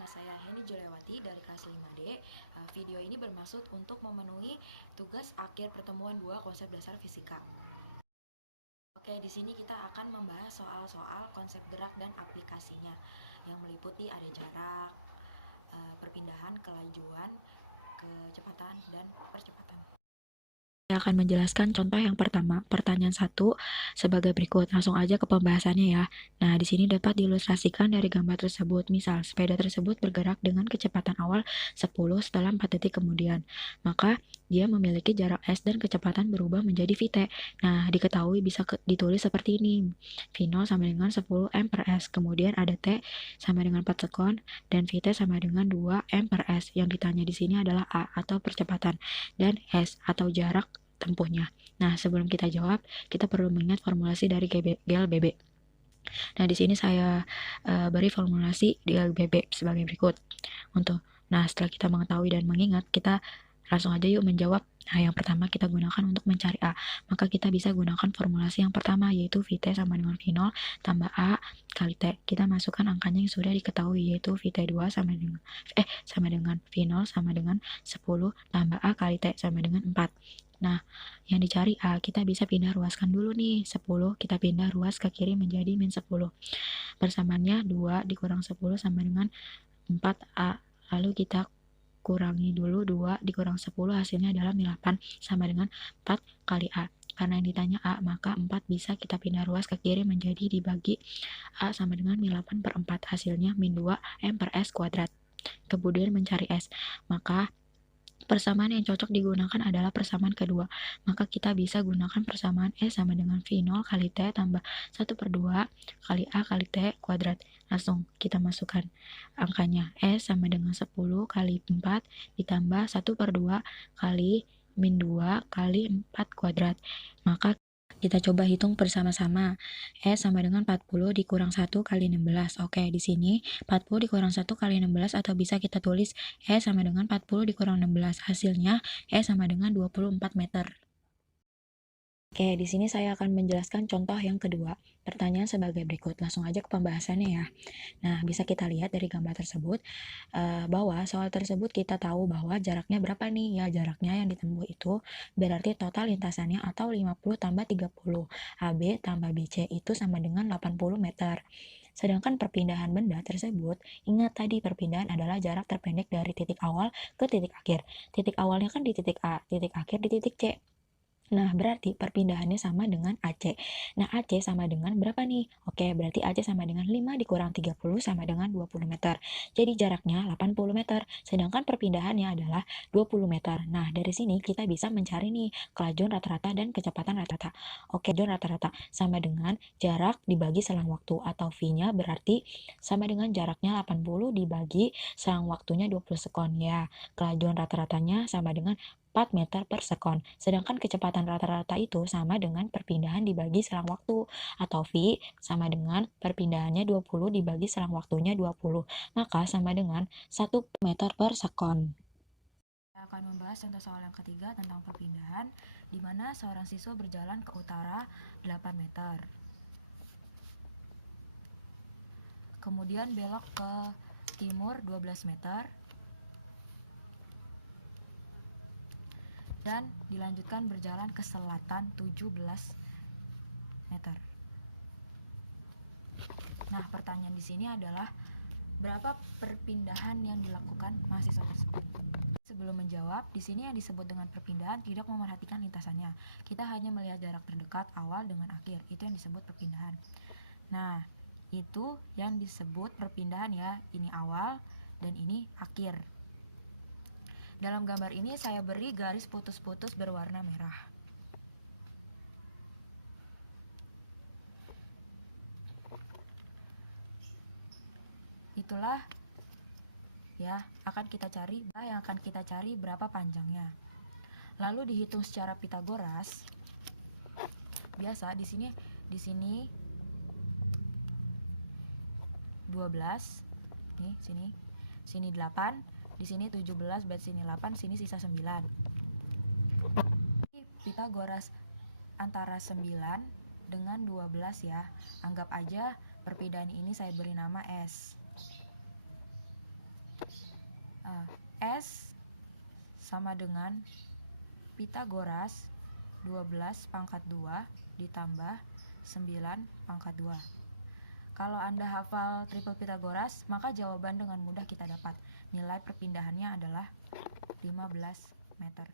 Nama saya Henny Julewati dari kelas 5D. Video ini bermaksud untuk memenuhi tugas akhir pertemuan 2 konsep dasar fisika. Oke, di sini kita akan membahas soal-soal konsep gerak dan aplikasinya yang meliputi ada jarak, perpindahan, kelajuan, kecepatan, dan percepatan. Saya akan menjelaskan contoh yang pertama, pertanyaan 1 sebagai berikut. Langsung aja ke pembahasannya ya. Nah, di sini dapat diilustrasikan dari gambar tersebut. Misal, sepeda tersebut bergerak dengan kecepatan awal 10 setelah 4 detik kemudian. Maka, dia memiliki jarak S dan kecepatan berubah menjadi Vt. Nah, diketahui bisa ditulis seperti ini. V0 sama dengan 10 m per S. Kemudian ada T sama dengan 4 sekon dan Vt sama dengan 2 m per S. Yang ditanya di sini adalah A atau percepatan dan S atau jarak tempuhnya. Nah, sebelum kita jawab, kita perlu mengingat formulasi dari GLBB. Nah, di sini saya beri formulasi GLBB sebagai berikut. Nah, setelah kita mengetahui dan mengingat, kita langsung aja yuk menjawab. Nah, yang pertama kita gunakan untuk mencari A. Maka kita bisa gunakan formulasi yang pertama, yaitu Vt sama dengan V0 tambah A kali T. Kita masukkan angkanya yang sudah diketahui, yaitu Vt2 sama dengan V0 sama dengan 10 tambah A kali T sama dengan 4. Nah, yang dicari A, kita bisa pindah ruaskan dulu nih. 10 kita pindah ruas ke kiri menjadi min 10. Persamaannya 2 dikurang 10 sama dengan 4A. Lalu kita kurangi dulu 2 dikurang 10, hasilnya adalah min 8 sama dengan 4 kali A. Karena yang ditanya A, maka 4 bisa kita pindah ruas ke kiri menjadi dibagi A sama dengan min 8 per 4. Hasilnya min 2 M per S kuadrat. Kemudian mencari S. Maka persamaan yang cocok digunakan adalah persamaan kedua. Maka kita bisa gunakan persamaan S sama dengan V0 kali T tambah 1 per 2 kali A kali T kuadrat. Langsung kita masukkan angkanya. S sama dengan 10 kali 4 ditambah 1 per 2 kali min 2 kali 4 kuadrat. Maka kita coba hitung bersama-sama. S sama dengan 40 dikurang 1 kali 16. Oke, di sini 40 dikurang 1 kali 16 atau bisa kita tulis S sama dengan 40 dikurang 16. Hasilnya S sama dengan 24 meter. Oke, di sini saya akan menjelaskan contoh yang kedua. Pertanyaan sebagai berikut. Langsung aja ke pembahasannya ya. Nah, bisa kita lihat dari gambar tersebut bahwa soal tersebut kita tahu bahwa jaraknya berapa nih? Ya, jaraknya yang ditempuh itu berarti total lintasannya atau 50 tambah 30. AB tambah BC itu sama dengan 80 meter. Sedangkan perpindahan benda tersebut, ingat tadi perpindahan adalah jarak terpendek dari titik awal ke titik akhir. Titik awalnya kan di titik A, titik akhir di titik C. Nah, berarti perpindahannya sama dengan AC. Nah, AC sama dengan berapa nih? Oke, berarti AC sama dengan 5 dikurang 30 sama dengan 20 meter. Jadi jaraknya 80 meter, sedangkan perpindahannya adalah 20 meter. Nah, dari sini kita bisa mencari nih kelajuan rata-rata dan kecepatan rata-rata. Oke, kelajuan rata-rata sama dengan jarak dibagi selang waktu, atau V-nya berarti sama dengan jaraknya 80 dibagi selang waktunya 20 sekon. Ya, kelajuan rata-ratanya sama dengan 4 meter per sekon. Sedangkan kecepatan rata-rata itu sama dengan perpindahan dibagi selang waktu, atau V sama dengan perpindahannya 20 dibagi selang waktunya 20. Maka sama dengan 1 meter per sekon. Kita akan membahas contoh soal yang ketiga tentang perpindahan, di mana seorang siswa berjalan ke utara 8 meter. Kemudian belok ke timur 12 meter. Dan dilanjutkan berjalan ke selatan 17 meter. Nah, pertanyaan di sini adalah berapa perpindahan yang dilakukan mahasiswa tersebut? Sebelum menjawab, di sini yang disebut dengan perpindahan tidak memerhatikan lintasannya. Kita hanya melihat jarak terdekat awal dengan akhir. Itu yang disebut perpindahan. Nah, itu yang disebut perpindahan ya. Ini awal dan ini akhir. Dalam gambar ini saya beri garis putus-putus berwarna merah. Itulah ya yang akan kita cari berapa panjangnya. Lalu dihitung secara Pitagoras. Biasa di sini 12. Nih, sini 8, di sini 17, berarti sini 8, sini sisa 9. Pitagoras antara 9 dengan 12 ya. Anggap aja perpindahan ini saya beri nama S. sama dengan Pitagoras 12 pangkat 2 ditambah 9 pangkat 2. Kalau Anda hafal triple Pitagoras, maka jawaban dengan mudah kita dapat. Nilai perpindahannya adalah 15 meter.